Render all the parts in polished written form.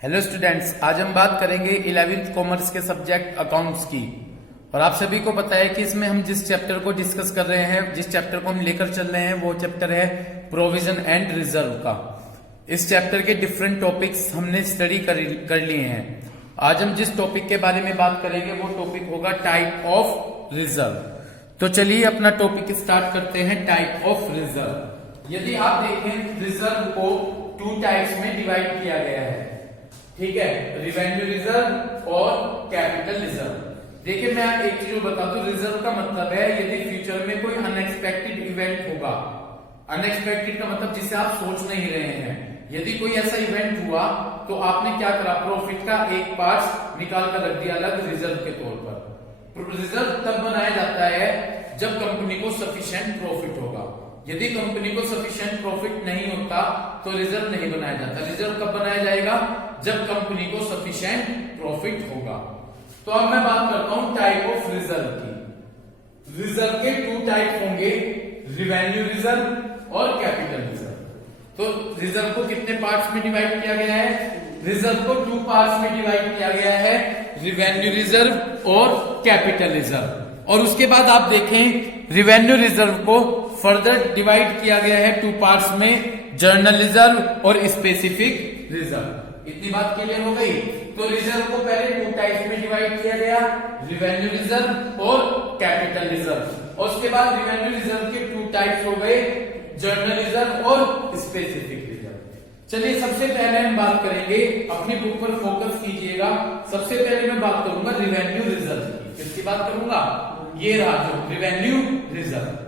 Hello students, आज हम बात करेंगे 11वीं कॉमर्स के सब्जेक्ट अकाउंट्स की। और आप सभी को पता है कि इसमें हम जिस चैप्टर को डिस्कस कर रहे हैं, जिस चैप्टर को हम लेकर चल रहे हैं, वो चैप्टर है प्रोविजन एंड रिजर्व का। इस चैप्टर के डिफरेंट टॉपिक्स हमने स्टडी कर लिए हैं। आज हम जिस टॉपिक के बारे में बात करेंगे वो टॉपिक होगा टाइप ऑफ रिजर्व। तो चलिए अपना टॉपिक स्टार्ट करते हैं, टाइप ऑफ रिजर्व। यदि आप देखें, रिजर्व को 2 टाइप्स में डिवाइड किया गया है, ठीक है, रिवेन्यू रिजर्व और कैपिटल रिजर्व। देखिए, मैं एक चीज बता दूं, रिजर्व का मतलब है यदि फ्यूचर में कोई अनएक्सपेक्टेड इवेंट होगा। अनएक्सपेक्टेड का मतलब जिसे आप सोच नहीं रहे हैं। यदि कोई ऐसा इवेंट हुआ तो आपने क्या करा, प्रॉफिट का एक पार्ट निकाल कर रख दिया अलग रिजर्व के तौर पर। रिजर्व तब बनाया जाता है जब कंपनी को सफिशिएंट प्रॉफिट होगा। यदि कंपनी को सफिशिएंट प्रॉफिट नहीं होता तो रिजर्व नहीं बनाया जाता। रिजर्व कब बनाया जाएगा, जब कंपनी को सफिशिएंट प्रॉफिट होगा। तो अब मैं बात करता हूं टाइप ऑफ रिजर्व की। रिजर्व के 2 टाइप होंगे, रिवेन्यू रिजर्व और कैपिटल रिजर्व। तो रिजर्व को कितने पार्ट्स में डिवाइड किया गया है? रिजर्व को 2 पार्ट्स में डिवाइड किया गया है, रिवेन्यू रिजर्व और कैपिटल रिजर्व। और उसके बाद आप देखें, रिवेन्यू रिजर्व को फर्दर डिवाइड किया गया है 2 पार्ट्स में, जर्नल रिजर्व और स्पेसिफिक रिजर्व। इतनी बात क्लियर हो गई। तो रिजर्व को पहले 2 टाइप्स में डिवाइड किया गया, रिवेन्यू रिजर्व और कैपिटल रिजर्व। और उसके बाद रिवेन्यू रिजर्व के 2 टाइप्स हो गए, जर्नल रिजर्व और स्पेसिफिक रिजर्व। चलिए, सबसे पहले हम बात करेंगे, अपनी बुक पर फोकस कीजिएगा। सबसे पहले मैं बात करूंगा रिवेन्यू रिजर्व की। किसकी बात करूंगा? ये रहा जो revenue reserve.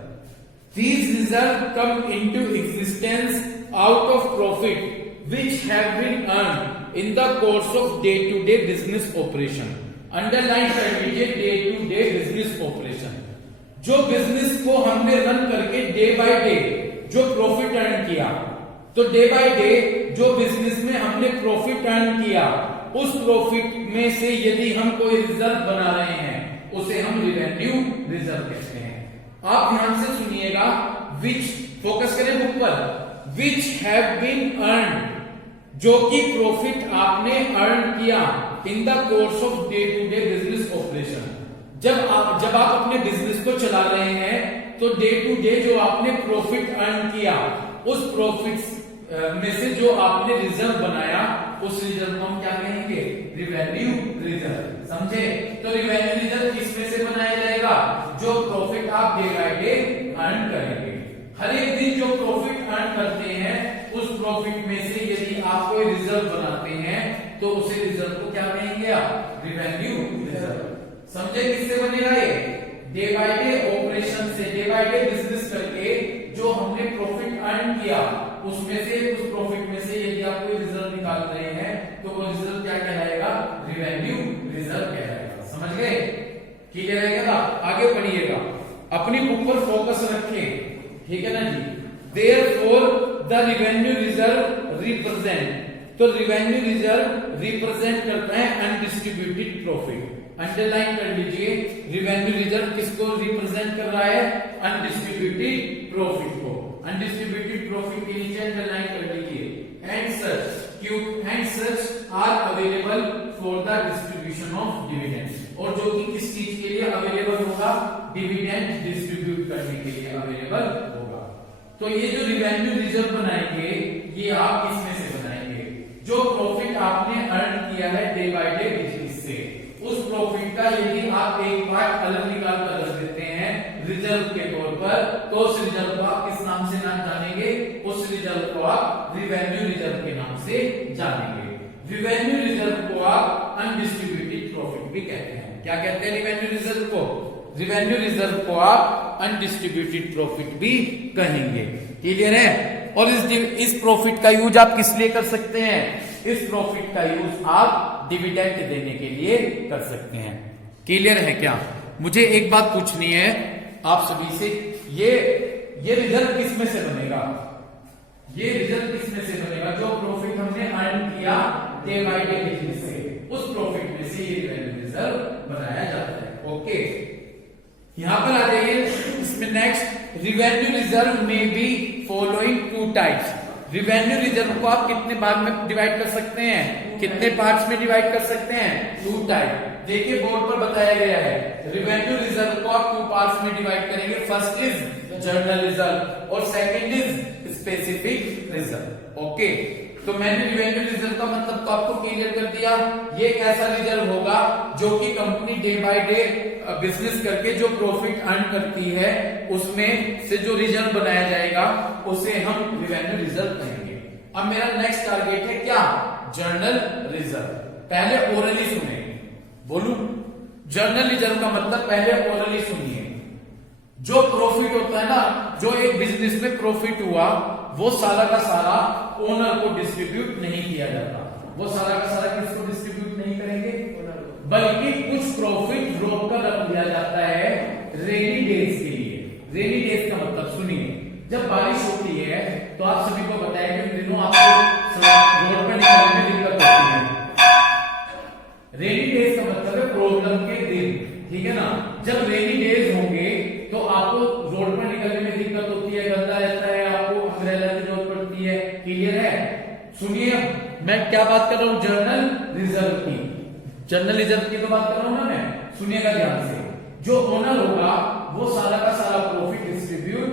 These reserves come into existence out of profit which have been earned in the course of day-to-day business operation. Underline कर लीजिए, day-to-day business operation। जो बिजनेस को हमने रन करके डे बाय डे जो प्रॉफिट अर्न किया, तो day by day जो बिजनेस में हमने प्रॉफिट अर्न किया, उस प्रॉफिट में से यदि हम कोई रिजर्व बना रहे हैं उसे हम रिवेन्यू रिजर्व कहते हैं। आप ध्यान से सुनिएगा, विच, फोकस करें बुक पर, विच हैव बीन अर्न, जो कि प्रॉफिट आपने अर्न किया in the course of day to day business operation. जब आप अपने बिजनेस को चला रहे हैं तो डे टू डे जो आपने प्रॉफिट अर्न किया, उस प्रॉफिट में से जो आपने रिजर्व बनाया, उस रिजर्व को हम क्या कहेंगे? Revenue reserve. समझे? तो रिवेन्यू रिजर्व किसमें से बनाया जाएगा? जो प्रॉफिट आप डे बाय डे अर्न करेंगे। हर एक दिन जो प्रॉफिट अर्न करते हैं, उस प्रॉफिट में से यदि आप कोई रिजर्व बनाते हैं तो उसे रिजर्व को क्या कहेंगे आप? Revenue reserve. समझे? किससे बनेगा ये? डे बाय डे ऑपरेशन से, डे बाय डे बिजनेस करके जो हमने प्रॉफिट अर्न किया, उसमें से, उस प्रॉफिट में से यदि आप कोई रिजर्व निकाल रहे हैं तो वो रिजर्व क्या कहलाएगा? रिवेन्यू रिजर्व कहलाएगा। समझ गए? क्लियर है क्या? आगे पढ़िएगा, अपनी बुक पर फोकस रखें, ठीक है ना जी। Therefore the revenue reserve represent, तो रिवेन्यू रिजर्व रिप्रेजेंट करता है अनडिस्ट्रीब्यूटेड प्रॉफिट। अंडरलाइन कर लीजिए, रिवेन्यू रिजर्व किसको रिप्रेजेंट कर रहा है? अनडिस्ट्रीब्यूटेड प्रॉफिट को। अनडिस्ट्रीब्यूटेड प्रॉफिट के नीचे अंडरलाइन कर लीजिए, and such are available for the distribution of dividend. और जो कि किस चीज के लिए अवेलेबल होगा? डिविडेंड डिस्ट्रीब्यूट करने के लिए अवेलेबल होगा। तो ये जो रिवेन्यू रिजर्व बनाएंगे, ये आप किसमें से बनाएंगे? जो प्रॉफिट आपने अर्न किया है डे बाय डे बिजनेस से, उस प्रॉफिट का यदि आप एक पार्ट अलग निकाल कर रख देते हैं रिजर्व के तौर पर, तो उस रिजर्व को आप किस नाम से जानेंगे? उस रिजर्व को आप रिवेन्यू रिजर्व के नाम से जानेंगे। रिवेन्यू रिजर्व को आप अनडिस्ट्रीब्यूटेड प्रॉफिट भी कहते हैं। क्या कहते हैं रिवेन्यू रिजर्व को? रिवेन्यू रिजर्व को आप अनडिस्ट्रीब्यूटेड प्रॉफिट भी कहेंगे। क्लियर है? और इस प्रॉफिट का यूज आप किस लिए कर सकते हैं? इस प्रॉफिट का यूज आप डिविडेंड देने के लिए कर सकते हैं। क्लियर है क्या? मुझे एक बात पूछनी है आप सभी से, ये रिजर्व किस में से बनेगा? ये रिजर्व किस में से बनेगा? जो प्रॉफिट हमने अर्न किया डे बाय डे बिजनेस से, उस प्रॉफिट में से ये रिवेन्यू रिजर्व बनाया जाता है। ओके, यहां पर आ जाइए, इसमें नेक्स्ट, रिवेन्यू रिजर्व में be following 2 types. Revenue reserve को आप कितने भाग में डिवाइड कर सकते हैं, कितने पार्ट्स में डिवाइड कर सकते हैं, 2 टाइप। देखिए बोर्ड पर बताया गया है, रिवेन्यू रिजर्व को आप 2 पार्ट्स में डिवाइड करेंगे। फर्स्ट इज जर्नल रिजर्व और second is specific reserve. Okay, तो मैंने रिवेन्यू रिजर्व का मतलब तो आपको क्लियर कर दिया। ये एक ऐसा रिजर्व होगा जो कि company day by day business करके जो प्रॉफिट अर्न करती है उसमें से जो रिजर्व बनाया जाएगा उसे हम रिवेन्यू रिजर्व कहेंगे। अब मेरा नेक्स्ट टारगेट है क्या, जर्नल रिजर्व। पहले ओरली सुने, बोलू जर्नल रिजर्व का मतलब पहले ओरली सुनिए। जो प्रॉफिट होता है ना, जो एक बिजनेस में प्रॉफिट हुआ वो सारा का सारा ओनर को डिस्ट्रीब्यूट नहीं किया जाता। वो सारा का सारा किसको डिस्ट्रीब्यूट नहीं करेंगे, बल्कि कुछ प्रॉफिट रोक कर रख दिया जाता है रेनी डेज के लिए। रेनी डेज का मतलब सुनिए, जब बारिश होती है तो आप सभी को पता है कि दिनों आपको रोड पर निकलने में दिक्कत होती है। रेनी डेज का मतलब है प्रॉब्लम के दिन, ठीक है ना। जब रेनी डेज होंगे तो आपको रोड पर निकलने में दिक्कत होती है, गंदा रहता है, आपको अम्ब्रेला की जरूरत पड़ती है। क्लियर है? सुनिए मैं क्या बात कर रहा हूं, जर्नल रिजर्व की। जर्नल रिजर्व की तो बात कर रहा हूं ना मैं, सुनिएगा ध्यान से। जो ओनर होगा वो सारा का सारा प्रॉफिट डिस्ट्रीब्यूट,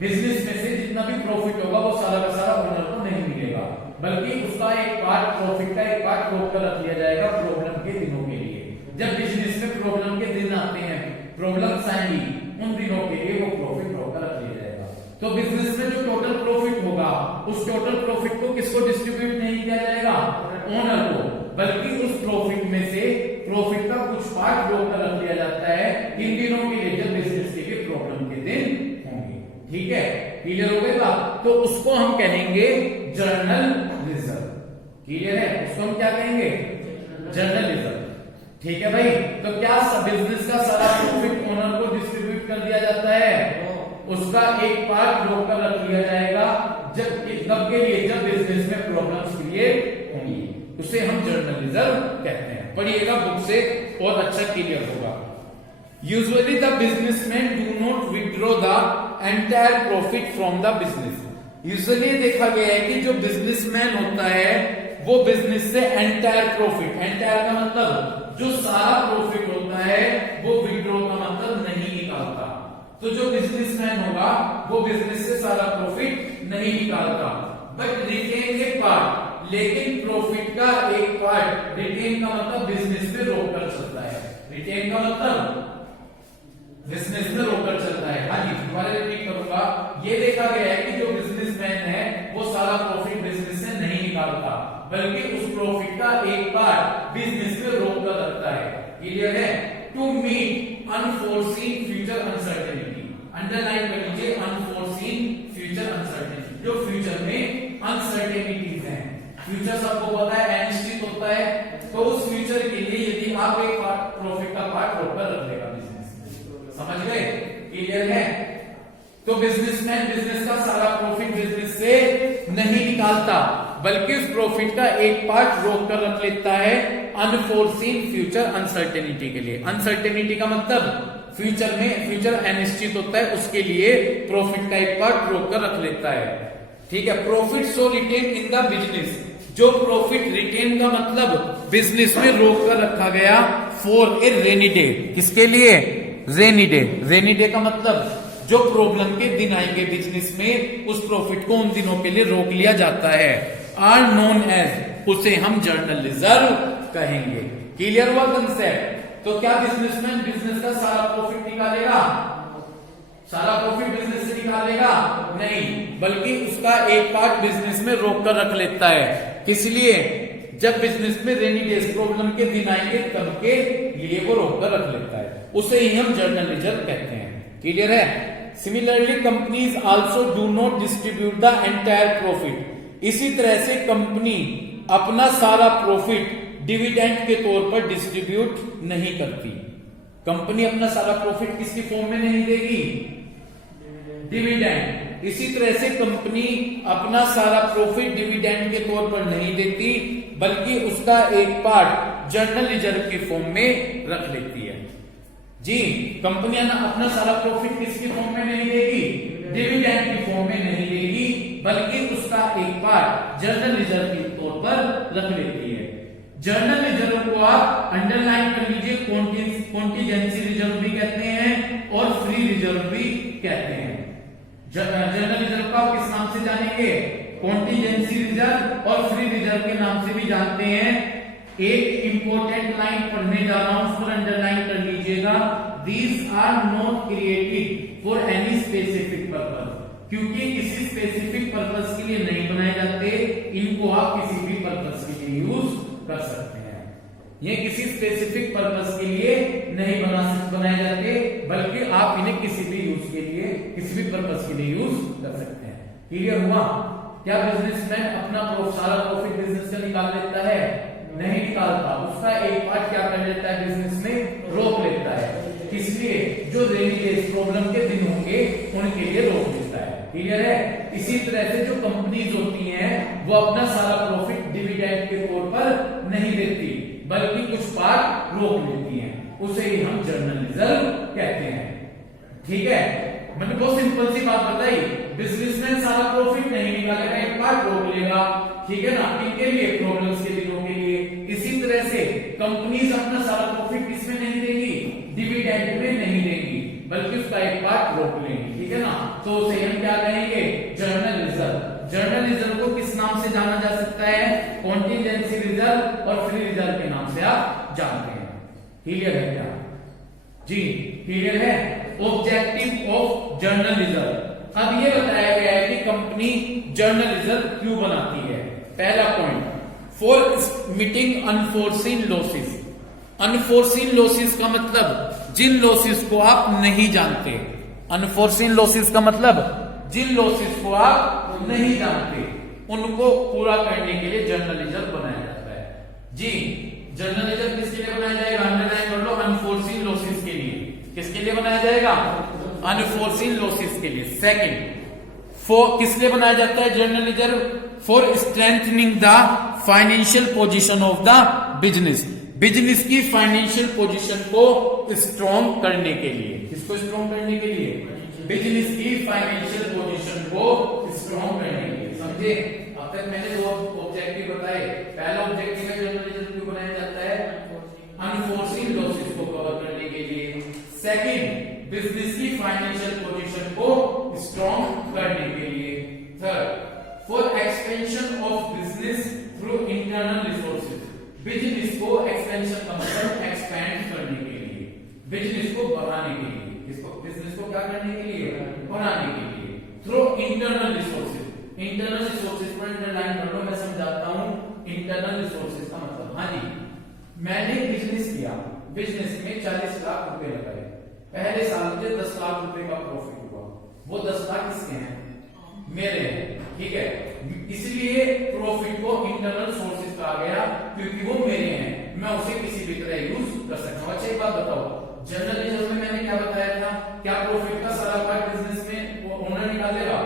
बिजनेस में से जितना भी प्रॉफिट होगा वो सारा का सारा ओनर को नहीं मिलेगा, बल्कि उसका एक पार्ट, प्रॉफिट का एक पार्ट रोक कर रख लिया जाएगा प्रॉब्लम के दिनों के लिए। जब बिजनेस में प्रॉब्लम के दिन आते हैं, प्रॉब्लम्स आएंगी, उन दिनों के लिए वो प्रॉफिट रोक कर रख लिया जाएगा। तो बिजनेस में जो टोटल प्रॉफिट होगा उस टोटल प्रॉफिट को किसको डिस्ट्रीब्यूट नहीं किया जाएगा, ओनर को, बल्कि उस प्रॉफिट में से प्रॉफिट का कुछ पार्ट रोक कर रख लिया जाता है इन दिनों के लिए जब बिजनेस के लिए प्रॉब्लम के दिन होंगे। ठीक है, क्लियर हो गया? तो उसको हम कहेंगे जर्नल रिजर्व। क्लियर है? उसको हम क्या कहेंगे, जर्नल रिजर्व। ठीक है भाई, तो क्या बिजनेस का सारा प्रॉफिट ओनर को डिस्ट्रीब्यूट कर दिया जाता है, उसका एक पार्ट रोक कर रख लिया जाएगा जब के लिए जब बिजनेस में प्रॉब्लम्स क्रिएट होंगी, उसे हम जर्नल रिजर्व कहते हैं। पढ़िएगा बुक से और अच्छा क्लियर होगा। Usually the businessman do not withdraw the entire profit from the business. Usually देखा गया है कि जो बिजनेसमैन होता है वो बिजनेस से एंटायर प्रॉफिट, एंटायर का मतलब जो सारा प्रॉफिट होता है वो विड्रॉ का मतलब नहीं निकालता। तो जो बिजनेसमैन होगा वो बिजनेस से सारा प्रॉफिट नहीं निकालता, बट रिटेन एक पार्ट, लेकिन प्रॉफिट का एक पार्ट, रिटेन का मतलब बिजनेस में रोक कर चलता है। रिटेन का मतलब बिजनेस में रोक कर चलता है। हाँ जी, दोबारा रिपीट करूंगा। ये देखा गया है कि जो बिजनेसमैन है वो सारा प्रॉफिट बिजनेस से नहीं निकालता, बल्कि उस प्रॉफिट का एक पार्ट बिजनेस में रोक कर रखता है। क्लियर है? To meet unforeseen future uncertainty. Underline कर लीजिए, अनफोर्सीन फ्यूचर अनसर्टेनिटी। जो फ्यूचर में अनसर्टेनिटीज हैं, फ्यूचर सबको पता है अनिश्चित होता है, तो उस फ्यूचर के लिए यदि आप एक पार्ट, प्रॉफिट का पार्ट रोक कर रख देगा बिजनेस में। समझ गए? क्लियर है? तो बिजनेसमैन बिजनेस का सारा प्रॉफिट बिजनेस से नहीं निकालता, बल्कि उस प्रॉफिट का एक पार्ट रोक कर रख लेता है अनफोर्सीन फ्यूचर अनसर्टेनिटी के लिए। अनसर्टेनिटी का मतलब फ्यूचर में, फ्यूचर अनिश्चित होता है, उसके लिए प्रॉफिट का एक पार्ट रोक कर रख लेता है। ठीक है, profit so retain in the business. जो प्रॉफिट रिटेन का मतलब बिजनेस में रोक कर रखा गया फॉर ए रेनी डे। किसके लिए? Rainy day. रेनी डे का मतलब जो प्रॉब्लम के दिन आएंगे बिजनेस में, उस प्रॉफिट को उन दिनों के लिए रोक लिया जाता है। आर नोन एज, उसे हम जर्नल रिजर्व कहेंगे। क्लियर हुआ कंसेप्ट? तो क्या बिजनेसमैन बिजनेस का सारा प्रॉफिट निकालेगा? सारा प्रॉफिट बिजनेस से निकालेगा? नहीं, बल्कि उसका एक पार्ट बिजनेस में रोक कर रख लेता है। किस लिए? जब बिजनेस में रेनी डेज, प्रॉब्लम के दिन आएंगे तब के लिए वो रोक कर रख लेता है, उसे ही हम जर्नल रिजर्व कहते हैं। क्लियर है? Similarly companies also do not distribute the entire profit. इसी तरह से कंपनी अपना सारा प्रॉफिट डिविडेंड के तौर पर डिस्ट्रीब्यूट नहीं करती। कंपनी अपना सारा प्रॉफिट किसकी फॉर्म में नहीं देगी? डिविडेंड। इसी तरह से कंपनी अपना सारा प्रॉफिट डिविडेंड के तौर पर नहीं देती, बल्कि उसका एक पार्ट जर्नल रिजर्व की फॉर्म में रख लेती है। जी, कंपनियां अपना सारा प्रॉफिट किसकी फॉर्म में नहीं देगी? डिविडेंड की फॉर्म में नहीं देगी, बल्कि उसका एक पार्ट जर्नल रिजर्व के तौर पर रख लेती है। जर्नल रिजर्व को आप अंडरलाइन कर लीजिए, कॉन्टीजेंसी रिजर्व भी कहते हैं और फ्री रिजर्व भी कहते हैं। जर्नल रिजर्व को आप किस नाम से जानेंगे? कॉन्टीजेंसी रिजर्व और फ्री रिजर्व के नाम से भी जानते हैं। एक इंपॉर्टेंट लाइन पढ़ने जा रहा हूं, उसको अंडरलाइन कर लीजिएगा। These are not created for any specific purpose, क्योंकि किसी स्पेसिफिक पर्पस के लिए नहीं बनाए जाते, इनको आप किसी भी पर्पस के लिए यूज कर सकते हैं। ये किसी स्पेसिफिक पर्पस के लिए नहीं बनाए जाते, बल्कि आप इन्हें किसी भी यूज के लिए, किसी भी पर्पस के लिए यूज कर सकते हैं। क्लियर हुआ? क्या बिजनेसमैन अपना सारा प्रॉफिट बिजनेस का निकाल लेता है? नहीं निकालता, उसका एक पार्ट क्या कर लेता है? बिजनेस में रोक लेता है। इसलिए जो रेनी डेज प्रॉब्लम के दिन होंगे उनके लिए रोक देता है। क्लियर है? इसी तरह से जो कंपनीज होती हैं वो अपना सारा प्रॉफिट डिविडेंड के तौर पर नहीं देती, बल्कि कुछ पार्ट रोक लेती हैं, उसे ही हम जर्नल रिजर्व कहते हैं। ठीक है, मैंने बहुत सिंपल सी बात बताई। बिजनेसमैन सारा प्रॉफिट नहीं निकालेगा, एक पार्ट रोक लेगा। ठीक है ना? किनके लिए? प्रॉब्लम्स के दिनों के लिए। इसी तरह से कंपनीज अपना सारा प्रॉफिट किसमें नहीं देगी? डिविडेंड में नहीं देगी, बल्कि उसका एक पार्ट रोक लेंगी। ठीक है ना? तो उसे हम क्या कहेंगे? Journal reserve. जर्नल रिजर्व को किस नाम से जाना जा सकता है? कॉन्टीजेंसी रिजर्व और फ्री रिजर्व के नाम से आप जानते हैं। क्लियर है क्या? जी क्लियर है। Objective of journal reserve. अब ये बताया गया है कि कंपनी जर्नल रिजर्व क्यों बनाती है। पहला point, for meeting unforeseen losses. Unforeseen losses का मतलब जिन लॉसेस को आप नहीं जानते। अनफोर्सीन लॉसेस का मतलब जिन लॉसेस को आप नहीं जानते, उनको पूरा करने के लिए जर्नल रिजर्व बनाया जाता है। जी, जर्नल रिजर्व किसके लिए बनाया जाएगा? अंडरलाइन कर लो, अनफोर्सीन लॉसेस के लिए। किसके लिए बनाया जाएगा? अनफोर्सीन लॉसेस के लिए। सेकंड, फॉर किस लिए बनाया जाता है journal reserve? For strengthening the financial position of the business. Business की फाइनेंशियल पोजीशन को स्ट्रॉन्ग करने के लिए। किसको स्ट्रॉन्ग करने के लिए? बिजनेस की फाइनेंशियल पोजीशन को स्ट्रॉन्ग करने के लिए। समझे? अब तक मैंने दो ऑब्जेक्टिव बताए। पहला ऑब्जेक्टिव है जर्नल रिजर्व क्यों बनाया जाता है? अनफोर्सीन लॉसेस को कवर करने के लिए। सेकंड, बिजनेस की फाइनेंशियल पोजीशन को स्ट्रॉन्ग करने के लिए। Third, for expansion of business through internal resources. Business को एक्सपेंशन का मतलब एक्सपैंड करने के लिए, बिजनेस को बढ़ाने के लिए। इसको बिजनेस को क्या करने के लिए? बढ़ाने के लिए। Through internal resources. Internal resources पर अंडरलाइन कर लो, मैं समझाता हूं इंटरनल रिसोर्सेज का मतलब। हाँ जी, मैंने बिजनेस किया, बिजनेस में 40 लाख रुपए लगाए, पहले साल मुझे 10 लाख रुपए का प्रॉफिट हुआ। वो 10 लाख किसके हैं? मेरे हैं। ठीक है, इसलिए प्रॉफिट को इंटरनल सोर्सेज कहा गया, क्योंकि वो मेरे हैं, मैं उसे किसी भी तरह यूज कर सकता हूं। अच्छा एक बात बताओ, जर्नल रिजर्व में मैंने क्या बताया था? क्या प्रॉफिट का सारा पार्ट बिजनेस में वो ओनर निकालेगा?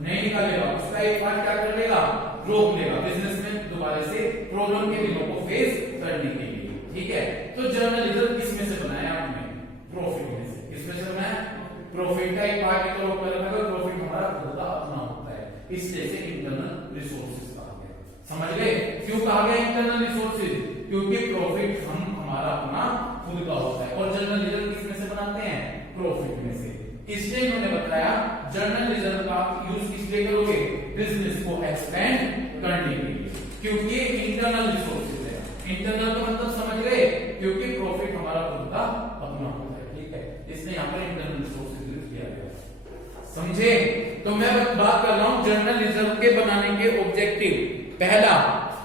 नहीं निकालेगा, उसका एक पार्ट क्या कर लेगा? रोक लेगा, बिजनेस में दोबारा से प्रॉब्लम के दिनों को फेस करने के लिए। ठीक है, तो जर्नल रिजर्व किसमें से बनाया आपने? प्रॉफिट में से। किसमें से बनाया? प्रॉफिट का एक पार्ट को रोक लेगा, प्रॉफिट हमारा खुद का अपना होता है, इसलिए से इंटरनल रिसोर्सेज कहा गया। समझ गए क्यों कहा गया इंटरनल रिसोर्सेज? क्योंकि प्रॉफिट हमारा अपना खुद का होता है। और जर्नल रिजर्व किसमें से बनाते हैं? प्रॉफिट में से। इसलिए इन्होंने बताया जर्नल रिजर्व का यूज किस लिए करोगे? बिजनेस को एक्सपेंड करने के लिए, क्योंकि इंटरनल रिसोर्सेज है। इंटरनल का मतलब समझ गए? क्योंकि प्रॉफिट हमारा खुद का अपना होता है। ठीक है, इसलिए यहाँ पर इंटरनल रिसोर्सेज यूज किया गया। समझे? तो मैं बात कर रहा हूं जर्नल रिजर्व के बनाने के ऑब्जेक्टिव। पहला,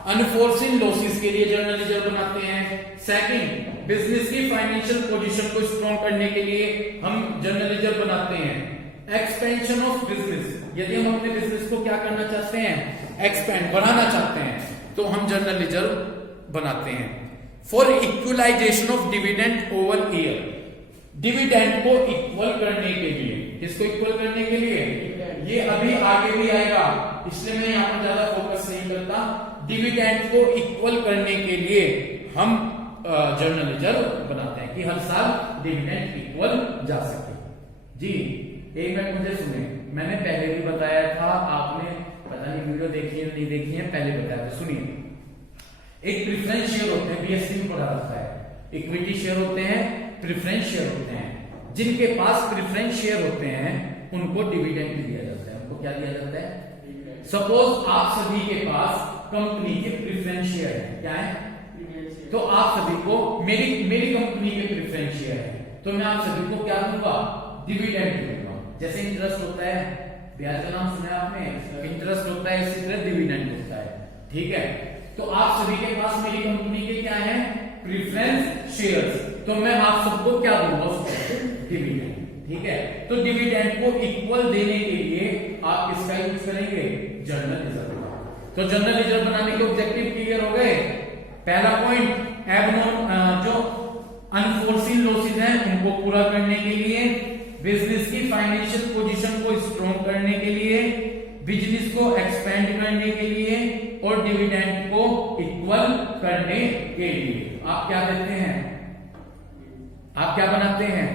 अनफोर्सीन लॉसेस के लिए जर्नल रिजर्व बनाते हैं। सेकंड, बिजनेस की फाइनेंशियल पोजीशन को स्ट्रॉन्ग करने के लिए हम जर्नल रिजर्व बनाते हैं। एक्सपेंशन ऑफ बिजनेस, यदि हम अपने बिजनेस को क्या करना चाहते हैं? एक्सपेंड, बढ़ाना चाहते हैं, तो हम जर्नल रिजर्व बनाते हैं। For equalisation of dividend over year. Dividend को इक्वल करने के लिए। किसको इक्वल करने के लिए? ये अभी आगे भी आएगा, इसलिए मैं यहाँ पर ज्यादा फोकस नहीं करता। डिविडेंड को इक्वल करने के लिए हम जर्नल रिजर्व बनाते हैं कि हर साल डिविडेंड इक्वल जा सके। जी एक मिनट मुझे सुने। मैंने पहले भी बताया था, आपने पता नहीं वीडियो देखी है नहीं देखी है, पहले बताया था, सुनिए। एक प्रेफरेंस शेयर होते हैं, बीएससी में पढ़ा रखा है, इक्विटी शेयर होते हैं, प्रेफरेंस शेयर होते हैं। जिनके पास प्रेफरेंस शेयर होते हैं उनको डिविडेंड दिया जाता है। उनको क्या दिया जाता है? सपोज आप सभी के पास कंपनी के प्रेफरेंस शेयर है, क्या है? तो आप सभी को मेरी कंपनी के प्रेफरेंस शेयर है, तो मैं आप सभी को क्या दूंगा? डिविडेंड दूंगा। जैसे इंटरेस्ट होता है, ब्याज का नाम सुना है आपने, इंटरेस्ट होता है, इसी तरह डिविडेंड होता है, ठीक है। तो आप सभी के पास मेरी कंपनी के क्या है? प्रेफरेंस शेयर्स, तो मैं आप सबको क्या दूंगा? उसको डिविडेंड, ठीक है। तो डिविडेंड को इक्वल देने के लिए आप किसका यूज करेंगे? Journal reserve. तो जर्नल रिजर्व बनाने के ऑब्जेक्टिव क्लियर हो गए। पहला पॉइंट, जो अनफोर्सीन लॉसेस हैं उनको पूरा करने के लिए, बिजनेस की फाइनेंशियल पोजीशन को स्ट्रॉन्ग करने के लिए, बिजनेस को एक्सपेंड करने के लिए और डिविडेंड को इक्वल करने के लिए आप क्या देते हैं? आप क्या बनाते हैं?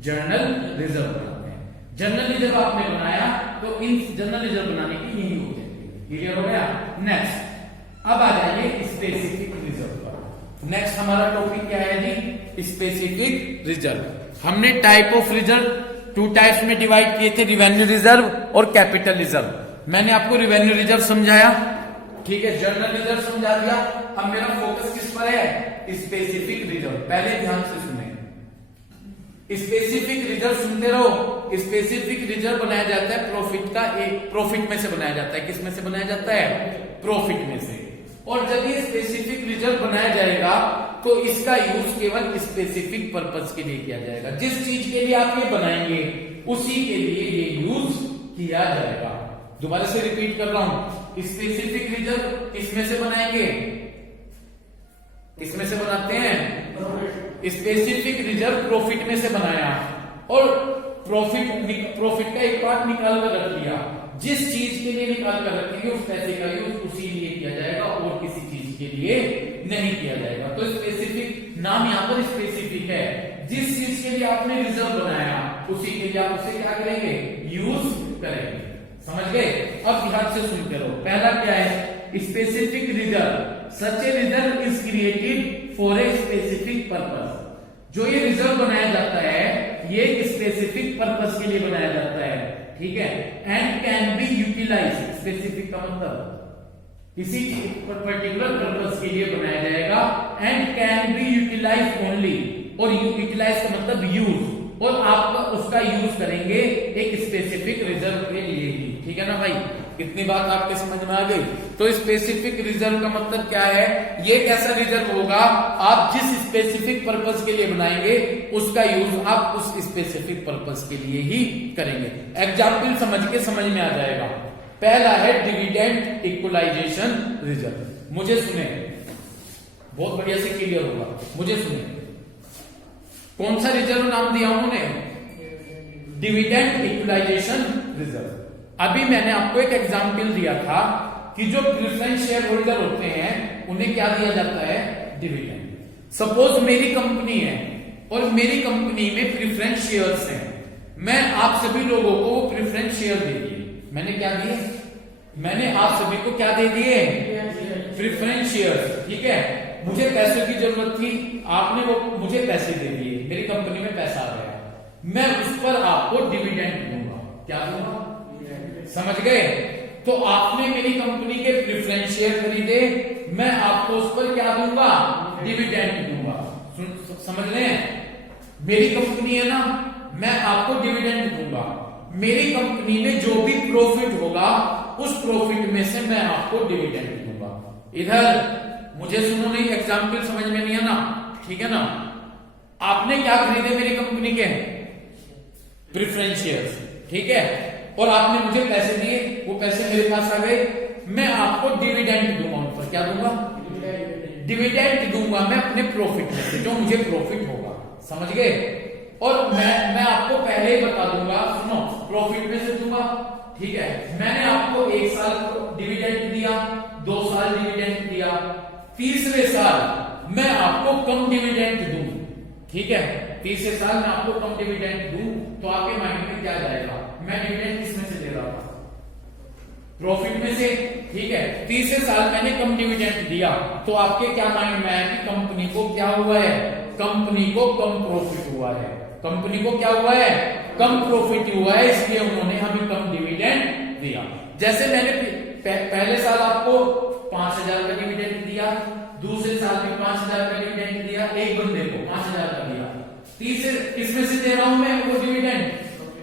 जर्नल रिजर्व बनाते हैं। जर्नल रिजर्व आपने बनाया तो इन जर्नल रिजर्व बनाने की यही ऑब्जेक्टिव। क्लियर हो गया? नेक्स्ट, अब आ जाइए स्पेसिफिक रिजर्व पर। नेक्स्ट हमारा टॉपिक क्या है जी? Specific reserve. हमने टाइप ऑफ रिजर्व 2 टाइप्स में डिवाइड किए थे, रिवेन्यू रिजर्व और कैपिटल रिजर्व। मैंने आपको रिवेन्यू रिजर्व समझाया, ठीक है, जर्नल रिजर्व समझा दिया। अब मेरा फोकस किस पर है? Specific reserve. पहले ध्यान से सुने, स्पेसिफिक रिजर्व सुनते रहो। स्पेसिफिक रिजर्व बनाया जाता है प्रॉफिट में से बनाया जाता है। किस में से बनाया जाता है? प्रॉफिट में से। और जब ये स्पेसिफिक रिजर्व बनाया जाएगा तो इसका यूज केवल स्पेसिफिक पर्पस के लिए किया जाएगा। जिस चीज के लिए आप ये बनाएंगे उसी के लिए ये यूज किया जाएगा। दोबारा से रिपीट कर रहा हूं, स्पेसिफिक रिजर्व किसमें से बनाएंगे? किसमें से बनाते हैं? स्पेसिफिक रिजर्व प्रॉफिट में से बनाया और प्रॉफिट का एक पार्ट निकाल कर रख लिया। जिस चीज के लिए निकाल कर रखेंगे उस पैसे का यूज उसी लिए किया जाएगा और किसी चीज के लिए नहीं किया जाएगा। तो स्पेसिफिक नाम यहाँ पर स्पेसिफिक है। जिस चीज के लिए आपने रिजर्व बनाया उसी के लिए आप उसे क्या करेंगे? यूज करेंगे। समझ गए? अब ध्यान से सुनते रहो। पहला क्या है? Specific reserve. Such a reserve is created for a specific purpose. जो ये रिजर्व बनाया जाता है ये स्पेसिफिक पर्पस के लिए बनाया जाता है, ठीक है। And can be utilise. Specific का मतलब किसी पर्टिकुलर पर्पस के लिए बनाया जाएगा। And can be utilise only, और यूटिलाइज का मतलब यूज, और आप उसका यूज करेंगे एक स्पेसिफिक रिजर्व के लिए ही, ठीक है ना भाई? इतनी बात आपके समझ में आ गई? तो स्पेसिफिक रिजर्व का मतलब क्या है? ये कैसा रिजर्व होगा? आप जिस स्पेसिफिक पर्पस के लिए बनाएंगे उसका यूज आप उस स्पेसिफिक पर्पस के लिए ही करेंगे। एग्जाम्पल समझ में आ जाएगा। पहला है डिविडेंड इक्वलाइजेशन रिजर्व। मुझे सुने, बहुत बढ़िया से क्लियर होगा। मुझे सुने, कौन सा रिजर्व नाम दिया उन्होंने? Dividend equalisation reserve. अभी मैंने आपको एक एग्जाम्पल दिया था कि जो प्रेफरेंस शेयर होल्डर होते हैं उन्हें क्या दिया जाता है? डिविडेंड। सपोज मेरी कंपनी है और मेरी कंपनी में प्रेफरेंस शेयर्स हैं। मैं आप सभी लोगों को वो प्रेफरेंस शेयर दे दिए। मैंने क्या दिए? मैंने आप सभी को क्या दे दिए? प्रेफरेंस शेयर्स, ठीक है। मुझे पैसों की जरूरत थी, आपने वो मुझे पैसे दे दिए, मेरी कंपनी में पैसा आ गया, मैं उस पर आपको डिविडेंड दूंगा। क्या दूंगा? समझ गए? तो आपने मेरी कंपनी के प्रेफरेंस शेयर खरीदे, मैं आपको उस पर क्या दूंगा? डिविडेंड दूंगा। समझ रहे हैं? मेरी कंपनी है ना, मैं आपको डिविडेंड दूंगा। मेरी कंपनी में जो भी प्रॉफिट होगा उस प्रॉफिट में से मैं आपको डिविडेंड दूंगा। इधर मुझे सुनो, नहीं एग्जाम्पल समझ में नहीं है ना, ठीक है ना? आपने क्या खरीदे मेरी कंपनी के? प्रेफरेंस शेयर्स, ठीक है। और आपने मुझे पैसे दिए, वो पैसे मेरे पास आ गए, मैं आपको डिविडेंड दूंगा। उन पर क्या दूंगा? डिविडेंड दूंगा मैं अपने प्रॉफिट में से, जो मुझे प्रॉफिट होगा। समझ गए? और मैं आपको पहले ही बता दूंगा, सुनो, प्रॉफिट में से दूंगा, ठीक है। मैंने आपको 1 साल डिविडेंड दिया, 2 साल डिविडेंड दिया, तीसरे साल मैं आपको कम डिविडेंड दूं, ठीक है। तीसरे साल मैं आपको कम डिविडेंड दूं तो आपके माइंड में क्या जाएगा, मैं डिविडेंड किसमें से दे रहा था, प्रॉफिट में से, ठीक है। तीसरे साल मैंने कम डिविडेंड दिया तो आपके क्या माइंड में आया कि कंपनी को क्या हुआ है, कंपनी को कम प्रॉफिट हुआ है, कंपनी को क्या हुआ है, कम प्रॉफिट हुआ है, इसलिए उन्होंने हमें कम डिविडेंड दिया। जैसे मैंने पहले साल आपको 5,000 का डिविडेंड दिया, दूसरे साल में 5,000 का डिविडेंड दिया, एक बंदे को 5,000 का दिया, तीसरे किसमें से दे रहा हूं मैं वो डिविडेंड,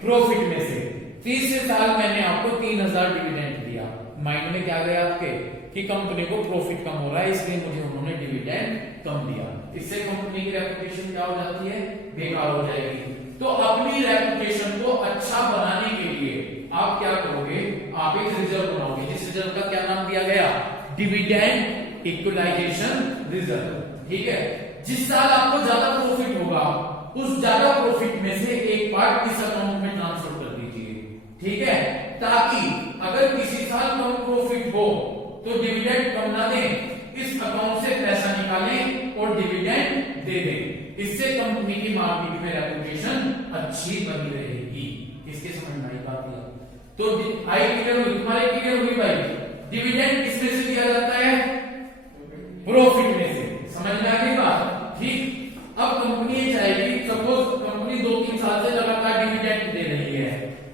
प्रॉफिट में से। तीसरे साल मैंने आपको 3,000 डिविडेंड दिया, माइंड में क्या गया आपके कि कंपनी को प्रॉफिट कम हो रहा है इसलिए मुझे उन्होंने डिविडेंड कम दिया, इससे कंपनी की रेपुटेशन क्या हो जाती है, बेकार हो जाएगी। तो अपनी रेपुटेशन को अच्छा बनाने के लिए आप क्या करोगे, आप एक रिजर्व बनाओगे, जिस रिजर्व का क्या नाम दिया गया, डिविडेंड इक्वलाइजेशन रिजर्व, ठीक है। जिस साल आपको ज्यादा प्रॉफिट होगा उस ज्यादा प्रॉफिट में से एक पार्ट इस अकाउंट में ट्रांसफर कर दीजिए, ठीक है, ताकि अगर किसी साल कम प्रॉफिट हो तो डिविडेंड कम ना दें, इस अकाउंट से पैसा निकालें और डिविडेंड दे दें, इससे कंपनी की मार्केट में रेपुटेशन अच्छी बनी रहेगी। इसके समझ में आई बात है? तो आई क्लियर हुई, तुम्हारे क्लियर हुई भाई, डिविडेंड किसमें से दिया जाता है, प्रॉफिट में से, समझ में आ गई बात, ठीक। अब कंपनी ये चाहेगी, सपोज कंपनी 2-3 साल से लगातार डिविडेंड दे रही है,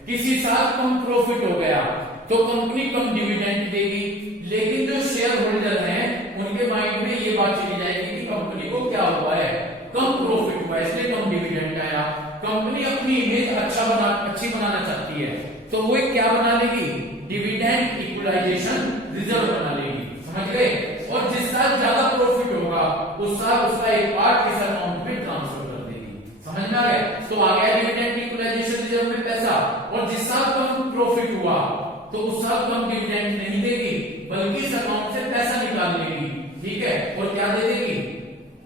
किसी साल कम प्रॉफिट हो गया तो कंपनी कम डिविडेंड देगी, लेकिन जो शेयर होल्डर हैं उनके माइंड में ये बात चली जाएगी कि कंपनी को क्या हुआ है, कम प्रॉफिट हुआ है इसलिए कम डिविडेंड आया। कंपनी अपनी इमेज अच्छी बनाना चाहती है तो वो क्या बना लेगी, डिविडेंड इक्वलाइजेशन रिजर्व बना लेगी, समझ गए। और जिस साल ज्यादा प्रॉफिट होगा उस साल उसका एक पार्ट इस अकाउंट में ट्रांसफर कर देगी, समझ में आ गया। तो आ गया डिविडेंड इक्वलाइजेशन रिजर्व में पैसा, और जिस साल कम प्रॉफिट हुआ तो उस साल कम डिविडेंड नहीं देगी बल्कि इस अकाउंट से पैसा निकाल लेगी, ठीक है, और क्या दे देगी,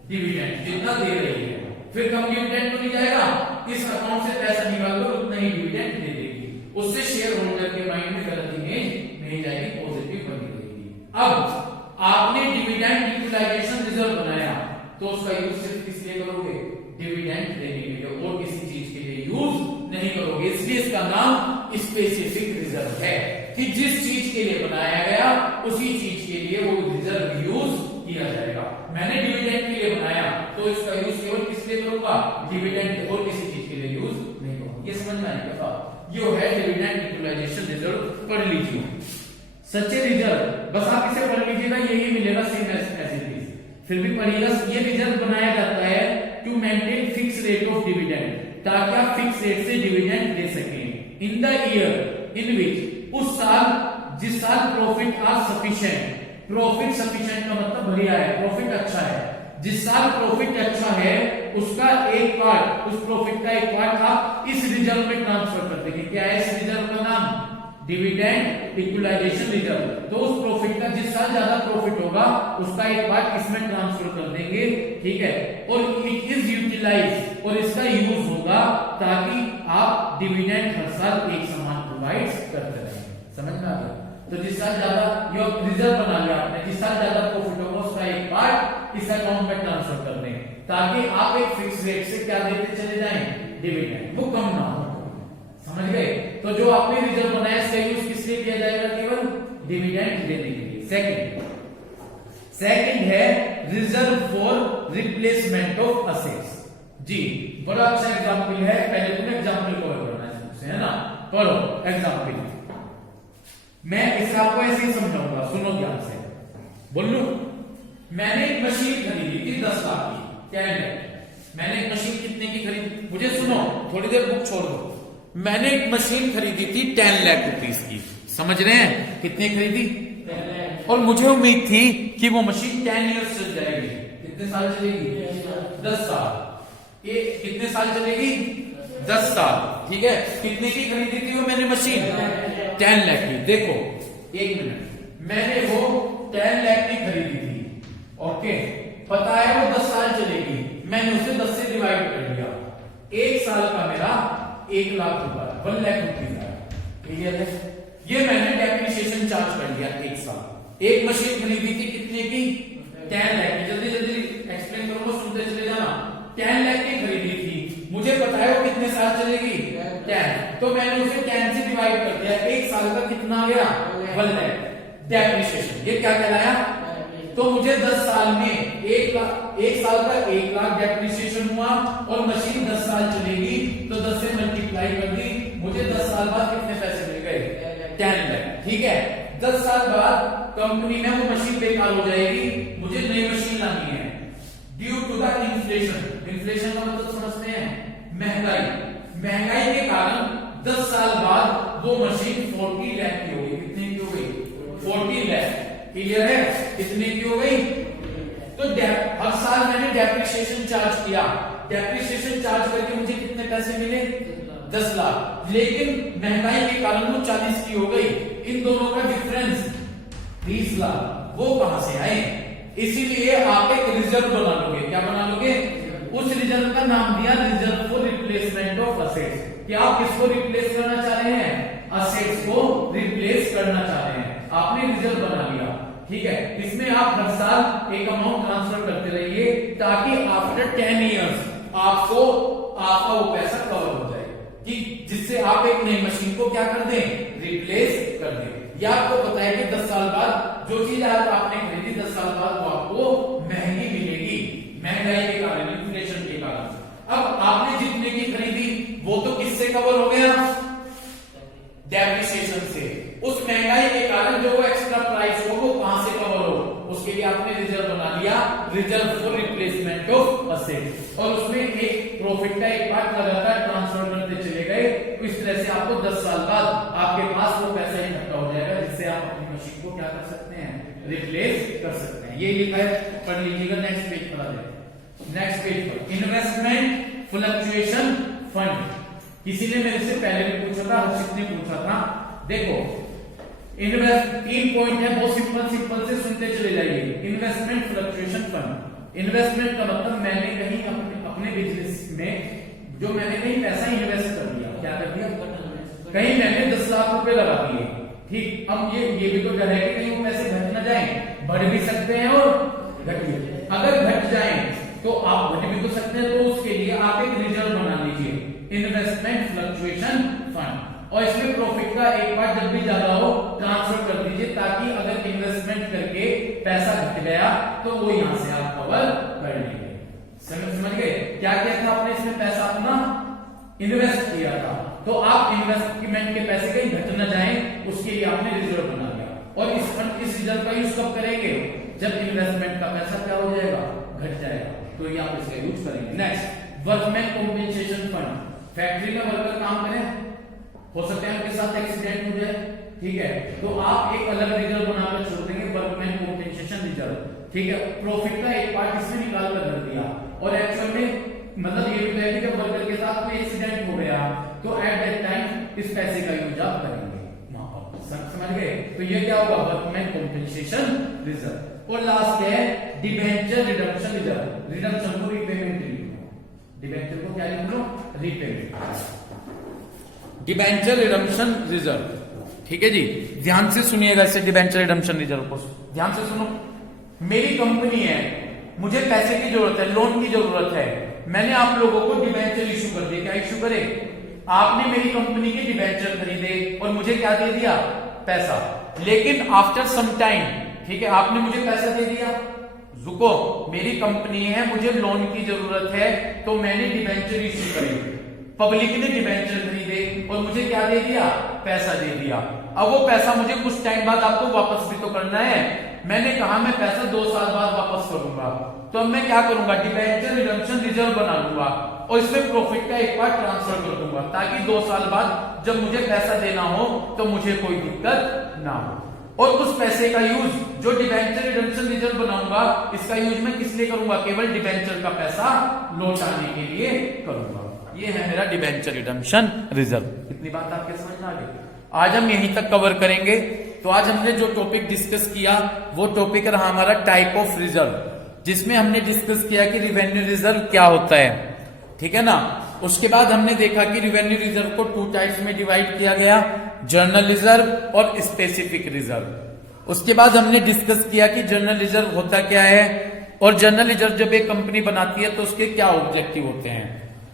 डिविडेंड जितना दे रही है, फिर कम डिविडेंड तो नहीं जाएगा, इस अकाउंट से पैसा निकाल कर उतना ही डिविडेंड दे देगी, उससे शेयर होल्डर के माइंड में गलत इमेज नहीं जाएगी, पॉजिटिव बनी रहेगी। अब आपने डिविडेंड इक्वलाइजेशन रिजर्व बनाया तो उसका यूज सिर्फ किस लिए करोगे, डिविडेंड देने के लिए, और किसी चीज के लिए यूज नहीं करोगे, इसलिए इसका नाम स्पेसिफिक रिजर्व है कि जिस चीज के लिए बनाया गया उसी चीज के लिए वो रिजर्व यूज किया जाएगा। मैंने डिविडेंड के लिए बनाया तो इसका यूज केवल किस लिए करूंगा, डिविडेंड, और किसी चीज के लिए यूज नहीं करूंगा। ये समझ में आएगा, ये है डिविडेंड इक्वलाइजेशन रिजर्व, पढ़ लीजिए। सच्चे रिजर्व बस आप इसे पढ़ लीजिएगा, यही मिलेगा सेम एज इट इज, फिर भी पढ़िएगा। ये रिजर्व बनाया जाता है to maintain fix rate of dividend, ताकि आप फिक्स रेट से डिविडेंड दे सकें इन द ईयर इन विच, उस साल जिस साल profit are sufficient, profit sufficient का मतलब बढ़िया है, प्रॉफिट अच्छा है, जिस साल प्रॉफिट अच्छा है उसका एक पार्ट, उस प्रॉफिट का एक पार्ट आप इस रिजर्व में ट्रांसफर कर देंगे। क्या है इस रिजर्व का नाम, डिविडेंड इक्वलाइजेशन रिजर्व। तो उस प्रॉफिट का जिस साल ज्यादा प्रॉफिट होगा उसका एक पार्ट इसमें ट्रांसफर कर देंगे, ठीक है, और इट इज यूटिलाइज, और इसका यूज होगा ताकि आप डिविडेंड हर साल एक समान प्रोवाइड करते रहें, समझ में आ गया। तो जिस साल ज्यादा ये रिजर्व बना लिया आपने, जिस साल ज्यादा प्रॉफिट होगा उसका एक पार्ट इस अकाउंट में ट्रांसफर कर दें, ताकि आप एक फिक्स रेट से क्या देते चले जाएं, डिविडेंड, वो कम ना हो, समझ गए। तो जो आपने रिजर्व बनाया इसका यूज किस लिए किया जाएगा, केवल डिविडेंड देने के लिए। सेकंड है reserve for replacement of assets. जी बड़ा अच्छा एग्जांपल है, पहले तुम्हें एग्जांपल कवर करना है, है ना, पढ़ो एग्जांपल। मैं इसे आपको ऐसे ही समझाऊंगा, सुनो ध्यान से, बोलूं। मैंने एक मशीन खरीदी थी 10 लाख की, क्या है, मैंने एक मशीन कितने की खरीदी, मुझे सुनो, थोड़ी देर बुक छोड़ दो। मैंने एक मशीन खरीदी थी 10 लाख रुपीस की, समझ रहे हैं, कितनी खरीदी, और मुझे उम्मीद थी कि वो मशीन 10 ईयर्स चल जाएगी। कितने साल चलेगी, 10 साल। ये कितने साल चलेगी, 10 साल, ठीक है। कितने की खरीदी थी वो मैंने मशीन, 10 लाख की। देखो एक मिनट, मैंने वो 10 लाख की खरीदी थी, ओके, पता है वो 10 साल चलेगी, मैंने उसे 10 से डिवाइड कर दिया, एक साल का मेरा 1 लाख रुपए, 1 लाख रुपीज आया, क्लियर है। ये मैंने डेप्रिसिएशन चार्ज कर दिया एक साल। एक मशीन खरीदी थी कितने की, 10 लाख की, जल्दी जल्दी एक्सप्लेन करूंगा, सुनते चले जाना। 10 लाख की खरीदी थी, मुझे 10 साल में 1 लाख, 1 साल का 1 लाख डेप्रिसिएशन हुआ और मशीन 10 साल चलेगी तो 10 से मल्टीप्लाई कर दी, मुझे 10 साल बाद कितने पैसे मिल गए? 10 लाख। ठीक है, 10 साल बाद कंपनी में वो मशीन बेकार हो जाएगी, मुझे नई मशीन लानी है। Due to the inflation, inflation का मतलब समझते हैं, महंगाई, महंगाई के कारण 10 साल बाद वो मशीन 40 लाख की होगी। कितने की हो गई? 40 लाख। क्लियर है? कितने की हो गई? तो हर साल मैंने डेप्रिसिएशन चार्ज किया, डेप्रिसिएशन चार्ज करके मुझे कितने पैसे मिले? 10 लाख। लेकिन महंगाई के कारण वो 40 की हो गई, इन दोनों का डिफरेंस 30 लाख। वो कहां से आए? इसीलिए आप एक रिजर्व बना लोगे। क्या बना लोगे? उस रिजर्व का नाम दिया reserve for replacement of assets, कि आप किसको रिप्लेस करना चाह रहे हैं? असेट्स को रिप्लेस करना चाह रहे हैं। आपने रिजर्व बना लिया, ठीक है। इसमें आप हर साल एक अमाउंट ट्रांसफर करते रहिए ताकि आफ्टर 10 इयर्स आपको आपका वो पैसा कवर हो जाए, कि जिससे आप एक नई मशीन को क्या कर दें? रिप्लेस कर दें। या आपको पता है कि 10 साल बाद जो चीज आज आपने खरीदी 10 साल बाद वो आपको महंगी मिलेगी, महंगाई के कारण, इन्फ्लेशन के कारण। अब आपने जितने की खरीदी वो तो किससे कवर हो गया? डेप्रिसिएशन से। उस महंगाई के कारण जो वो एक्स्ट्रा प्राइस हो वो कहां से कवर हो? उसके लिए आपने रिजर्व बना लिया, reserve for replacement of assets, और उसमें एक प्रॉफिट का एक पार्ट लगातार ट्रांसफर करते चले गए। तो इस तरह से आपको 10 साल बाद आपके पास वो पैसा इकट्ठा हो जाएगा, जिससे आप अपनी मशीन को क्या कर सकते हैं? रिप्लेस कर सकते हैं। ये लिखा है, पढ़ लीजिएगा। नेक्स्ट पेज पर आ जाए। नेक्स्ट पेज पर इन्वेस्टमेंट फ्लक्चुएशन फंड। किसी ने मेरे से पहले भी पूछा था, हर्षित ने पूछा था। देखो, इन्वेस्ट 3 पॉइंट है, बहुत सिंपल से सुनते चले जाइए। Investment fluctuation fund. इन्वेस्टमेंट का मतलब मैंने कहीं अपने बिजनेस में जो मैंने कहीं पैसा इन्वेस्ट कर दिया, क्या कर दिया? कहीं मैंने 10 लाख रुपए लगा दिए, ठीक। अब ये भी तो डर है कि कहीं वो पैसे घट ना जाए, बढ़ भी सकते हैं और घट भी। अगर घट जाए तो आप घट भी तो सकते हैं, तो उसके लिए आप एक रिजर्व बना लीजिए, इन्वेस्टमेंट फ्लक्चुएशन फंड। और इसमें प्रॉफिट का एक पार्ट जब भी ज्यादा हो ट्रांसफर कर दीजिए, ताकि अगर इन्वेस्टमेंट करके पैसा घट गया तो वो यहां से आप कवर कर लेंगे। समझ गए? क्या क्या था? आपने इसमें पैसा अपना इन्वेस्ट किया था, तो आप इन्वेस्टमेंट के पैसे कहीं घट न जाए उसके लिए आपने रिजर्व बना लिया। और इस रिजर्व का यूज कब करेंगे? जब इन्वेस्टमेंट का पैसा क्या हो जाएगा? घट जाएगा, तो ये आप इसका यूज करेंगे। Next, workman compensation fund. Factory में वर्कर काम करें, हो सकता है उनके साथ एक्सीडेंट हो जाए, ठीक है, तो आप एक अलग रिजर्व बनाकर छोड़ देंगे, वर्कमैन कॉम्पेंसेशन रिजर्व, ठीक है। प्रॉफिट का एक पार्ट इसमें निकाल कर रख दिया, और एक्चुअल में मतलब ये भी है कि जब वर्कर के साथ कोई एक्सीडेंट हो गया तो एट दैट टाइम इस पैसे का यूज आप करेंगे। समझ गए? तो ये क्या होगा? Workman compensation reserve. और लास्ट है डिबेंचर रिडम्पशन रिजर्व। रिडम्पशन को रीपेमेंट लिख लो, डिबेंचर को क्या लिख लो? रीपेमेंट। डिबेंचर रिडम्पशन रिजर्व, ठीक है जी। ध्यान से सुनिएगा इसे, डिबेंचर रिडम्पशन रिजर्व को ध्यान से सुनो। मेरी कंपनी है, मुझे पैसे की जरूरत है, लोन की जरूरत है, मैंने आप लोगों को डिबेंचर इशू कर दिया। क्या इशू करे? आपने मेरी कंपनी के डिबेंचर खरीदे और मुझे क्या दे दिया? पैसा। लेकिन आफ्टर सम टाइम, ठीक है, आपने मुझे पैसा दे दिया, रुको, मेरी कंपनी है, मुझे लोन की जरूरत है, तो मैंने डिबेंचर इशू करे, पब्लिक ने डिबेंचर खरीदे और मुझे क्या दे दिया? पैसा दे दिया। अब वो पैसा मुझे कुछ टाइम बाद आपको वापस भी तो करना है। मैंने कहा मैं पैसा 2 साल बाद वापस करूंगा, तो अब मैं क्या करूंगा? डिबेंचर रिडम्पशन रिजर्व बना लूंगा और इसमें प्रॉफिट का एक पार्ट ट्रांसफर कर दूंगा, ताकि 2 साल बाद जब मुझे पैसा देना हो तो मुझे कोई दिक्कत ना हो। और उस पैसे का यूज, जो डिबेंचर रिडम्पशन रिजर्व बनाऊंगा, इसका यूज मैं किस लिए करूंगा? केवल डिबेंचर का पैसा लौटाने के लिए करूंगा। ये है मेरा डिबेंचर रिडम्पशन रिजर्व। कितनी बात आपके समझ में आ गई? आज हम यहीं तक कवर करेंगे। तो आज हमने जो टॉपिक डिस्कस किया वो टॉपिक रहा हमारा टाइप ऑफ रिजर्व, जिसमें हमने डिस्कस किया कि रिवेन्यू रिजर्व क्या होता है, ठीक है ना। उसके बाद हमने देखा कि रिवेन्यू रिजर्व को 2 टाइप्स में डिवाइड किया गया, जनरल रिजर्व और स्पेसिफिक रिजर्व। उसके बाद हमने डिस्कस किया कि जनरल रिजर्व होता क्या है, और जनरल रिजर्व जब एक कंपनी बनाती है तो उसके क्या ऑब्जेक्टिव होते हैं,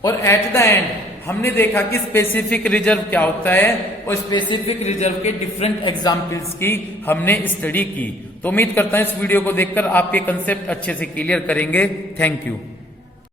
और एट द एंड हमने देखा कि स्पेसिफिक रिजर्व क्या होता है, और स्पेसिफिक रिजर्व के डिफरेंट एग्जाम्पल्स की हमने स्टडी की। तो उम्मीद करता हूं इस वीडियो को देखकर आप ये कंसेप्ट अच्छे से क्लियर करेंगे। Thank you.